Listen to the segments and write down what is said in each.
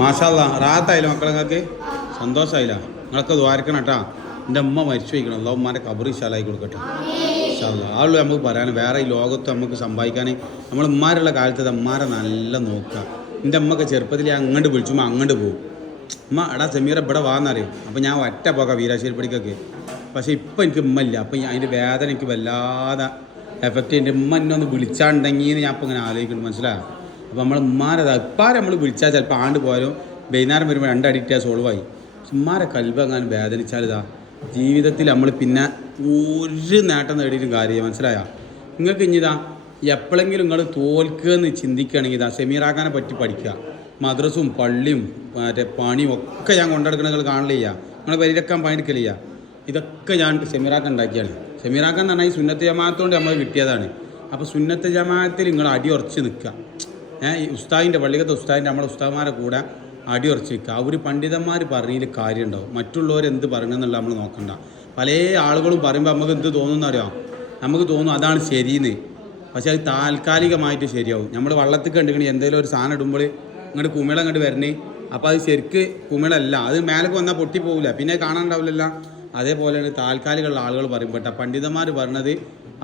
മാഷാല്ല റാത്തായില്ല മക്കളങ്ങൾക്ക് സന്തോഷമായില്ല നിങ്ങളൊക്കെ ദ്വാരക്കണം കേട്ടാ. എന്റെ അമ്മ മരിച്ചു വയ്ക്കണം അല്ല കബറി ശാലായി കൊടുക്കട്ടെ. ഇൻഷാല്ലാ ആളുള്ളൂ നമുക്ക് പറയാൻ വേറെ ഈ ലോകത്ത് നമുക്ക് സമ്പാദിക്കാൻ നമ്മൾ ഉമ്മാരുള്ള കാലത്ത് അമ്മാരെ നല്ല നോക്കുക. എന്റെ അമ്മയ്ക്ക് ചെറുപ്പത്തിൽ അങ്ങോട്ട് വിളിച്ചുമ്പോൾ അങ്ങോട്ട് പോകും ഉമ്മ എടാ സമീറ ഇവിടെ വാന്നറിയും? അപ്പം ഞാൻ ഒറ്റ പോകാം വീരാശ്ശേരി പടിക്കൊക്കെ. പക്ഷേ ഇപ്പം എനിക്ക് ഉമ്മ ഇല്ല. അപ്പം അതിന്റെ വേദന എനിക്ക് വല്ലാതെ എഫക്റ്റ് എന്റെ ഉമ്മ എന്നെ ഒന്ന് വിളിച്ചാണ്ടെങ്കിൽ ഞാൻ ഇപ്പം ഇങ്ങനെ ആലോചിക്കുന്നു മനസ്സിലായോ? അപ്പോൾ നമ്മൾ ഉമ്മാരെ ഇപ്പാരെ നമ്മൾ വിളിച്ചാൽ ചിലപ്പോൾ ആണ്ട് പോയാലും വൈകുന്നേരം വരുമ്പോൾ രണ്ട് അഡിക്റ്റാ സോൾവായി ഉമ്മാരെ കൽവങ്ങാൻ വേദനിച്ചാൽ ഇതാ ജീവിതത്തിൽ നമ്മൾ പിന്നെ ഒരു നേട്ടം നേടിയിട്ടും കാര്യം മനസ്സിലായോ? നിങ്ങൾക്ക് ഇനിതാ എപ്പോഴെങ്കിലും നിങ്ങൾ തോൽക്കുക എന്ന് ചിന്തിക്കുകയാണെങ്കിൽ ഇതാ സെമീറാക്കാനെ പറ്റി പഠിക്കുക. മദ്രസും പള്ളിയും മറ്റേ പണിയും ഒക്കെ ഞാൻ കൊണ്ടെടുക്കണ നിങ്ങൾ കാണില്ല നിങ്ങൾ പരിരക്കാൻ പണിയെടുക്കലില്ല ഇതൊക്കെ ഞാൻ സെമീറാക്ക ഉണ്ടാക്കിയാണ്. സെമീറാക്ക എന്ന് പറഞ്ഞാൽ ഈ സുന്നത്ത് ജമാഅത്തോണ്ട് നമ്മൾ കിട്ടിയതാണ്. അപ്പോൾ സുന്നത്ത് ജമാഅത്തിൽ നിങ്ങൾ അടി ഉറച്ച് നിൽക്കുക. ഈ ഉസ്താദിന്റെ പള്ളിക്കത്തെ ഉസ്താദിന്റെ നമ്മുടെ ഉസ്താദ്മാരെ കൂടെ അടിയുറച്ച് നിൽക്കുക അവർ പണ്ഡിതന്മാർ പറഞ്ഞതിൽ കാര്യം ഉണ്ടാവും മറ്റുള്ളവർ എന്ത് പറയണമെന്നുള്ള നമ്മൾ നോക്കണ്ട. പല ആളുകളും പറയുമ്പോൾ നമുക്ക് എന്ത് തോന്നുന്നു അറിയാം? നമുക്ക് തോന്നും അതാണ് ശരിയെന്ന് പക്ഷേ അത് താൽക്കാലികമായിട്ട് ശരിയാവും. നമ്മൾ വള്ളത്തിൽ കണ്ടുകണി എന്തെങ്കിലും ഒരു സാധനം ഇടുമ്പോൾ ഇങ്ങോട്ട് കുമിള അങ്ങോട്ട് വരണേ. അപ്പോൾ അത് ശരിക്ക് കുമിളല്ല. അത് മേലേക്ക് വന്നാൽ പൊട്ടിപ്പോവില്ല പിന്നെ കാണാണ്ടാവില്ല അതേപോലെയാണ് താൽക്കാലികമുള്ള ആളുകൾ പറയും പെട്ട പണ്ഡിതന്മാർ പറഞ്ഞത്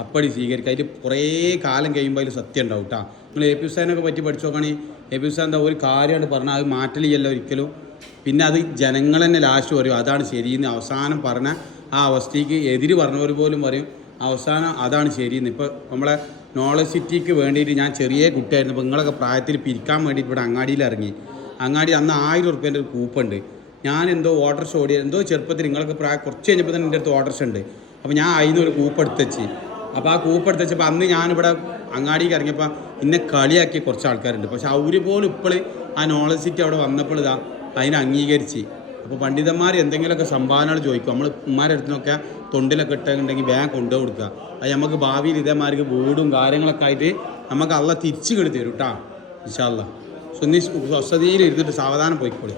അപ്പടി സ്വീകരിക്കുക അതിൽ കുറേ കാലം കഴിയുമ്പോൾ അതിൽ സത്യം ഉണ്ടാവും കേട്ടോ നിങ്ങൾ എ പി ഉസ്താനൊക്കെ പറ്റി പഠിച്ചു നോക്കുകയാണെങ്കിൽ എ പി ഉസ്താൻ എന്താ ഒരു കാര്യമാണ് പറഞ്ഞാൽ അത് മാറ്റലിയല്ല ഒരിക്കലും. പിന്നെ അത് ജനങ്ങൾ തന്നെ ലാസ്റ്റ് പറയും അതാണ് ശരിയെന്ന് അവസാനം പറഞ്ഞ ആ അവസ്ഥയ്ക്ക് എതിര് പറഞ്ഞവർ പോലും പറയും അവസാനം അതാണ് ശരിയെന്ന് ഇപ്പോൾ നമ്മളെ നോളജ് സിറ്റിക്ക് വേണ്ടിയിട്ട് ഞാൻ ചെറിയ കുട്ടിയായിരുന്നു. അപ്പോൾ നിങ്ങളൊക്കെ പ്രായത്തിൽ പിരിക്കാൻ വേണ്ടിയിട്ട് ഇവിടെ അങ്ങാടിയിൽ ഇറങ്ങി. അങ്ങാടി അന്ന് ആയിരം ഉറുപ്പ്യന്റെ ഒരു കൂപ്പുണ്ട്. ഞാൻ എന്തോ ഓട്ടർഷ ഓടി എന്തോ ചെറുപ്പത്തിൽ നിങ്ങളൊക്കെ പ്രായം കുറച്ച് കഴിഞ്ഞപ്പോൾ തന്നെ എന്റെ അടുത്ത് ഓട്ടർഷ ഉണ്ട്. അപ്പോൾ ഞാൻ അതിൽ നിന്ന് ഒരു കൂപ്പ് എടുത്തുവെച്ച് അപ്പോൾ ആ കൂപ്പ് എടുത്തുവെച്ചപ്പോൾ അന്ന് ഞാനിവിടെ അങ്ങാടിക്ക് ഇറങ്ങിയപ്പോൾ ഇന്നെ കളിയാക്കിയ കുറച്ച് ആൾക്കാരുണ്ട്. പക്ഷെ അവർ പോലും ഇപ്പോൾ ആ നോളജ് സിറ്റി അവിടെ വന്നപ്പോൾ ഇതാ അതിനെ അംഗീകരിച്ച്. അപ്പോൾ പണ്ഡിതന്മാർ എന്തെങ്കിലുമൊക്കെ സംഭാവനകൾ ചോദിക്കും. നമ്മൾ ഉമ്മാരുടെ അടുത്തിനൊക്കെ തൊണ്ടിലൊക്കെ ഇട്ടുണ്ടെങ്കിൽ ബാങ്ക് കൊണ്ടു കൊടുക്കുക. അത് നമുക്ക് ഭാവിയിൽ ഇതേമാർക്ക് വീടും കാര്യങ്ങളൊക്കെ ആയിട്ട് നമുക്ക് അള്ള തിരിച്ചു കെടുത്തി തരും കേട്ടോ ഇൻഷാല്ല സുന്നി സ്വസ്ഥതയിൽ ഇരുന്നിട്ട് സാവധാനം പോയിക്കോളി.